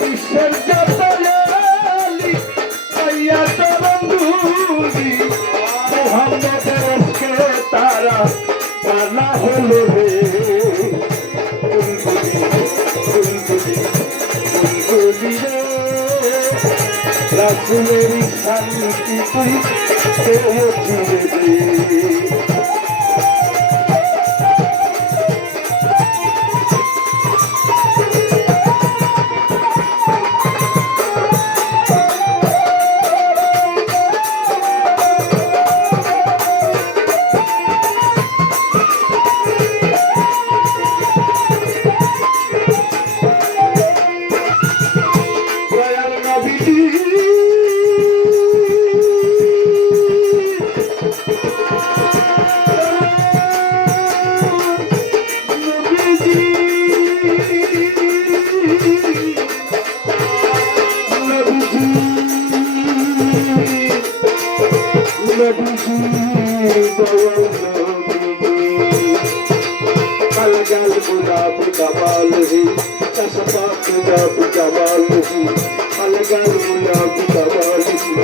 বিশ্বের যত আলী আইয়া তরঙ্গুলি মোহাম্মদের ইশকে তারা কানা হলো রে রাসূলের শান্তি তুই পেয়েছিস রে अलगल गुलाब कमाल ही कसपा गुलाब कमाल ही अलगल गुलाब कमाल ही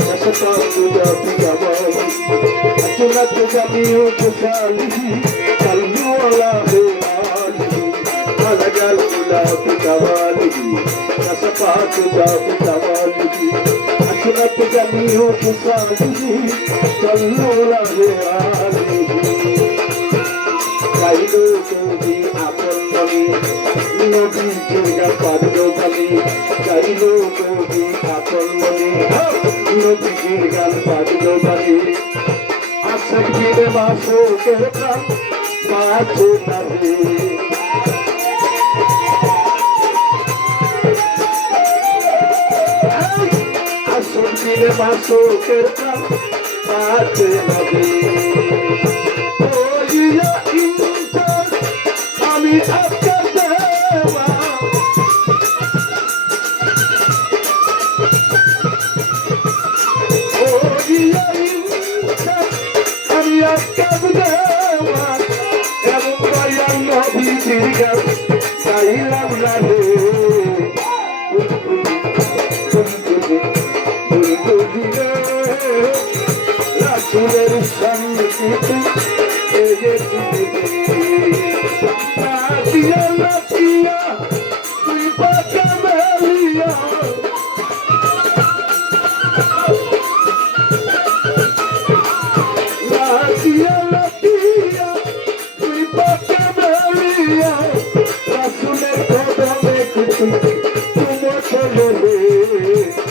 कसपा गुलाब कमाल ही अचलत जमीओ खुशाल ही कल्लू वाला है आल ही अलगल गुलाब कमाल ही कसपा गुलाब कमाल ही अचलत जमीओ खुशाल ही कल्लू वाला है आल ही গাইলো তুমি আপন মনে নবী দুর্গা পাদলো বলে গাইলো তুমি আপন মনে নবী দুর্গা পাদলো বলে আসক দিনে মাসো কেতা মাছো নাহি আসক দিনে মাসো কেতা মাছো নাহি আমি আপনার দেওয়া আমি আপনার দেওয়া এমন দয়াল নবীজির গান গাইলাম না রে রাসূলের শান্তি Rasul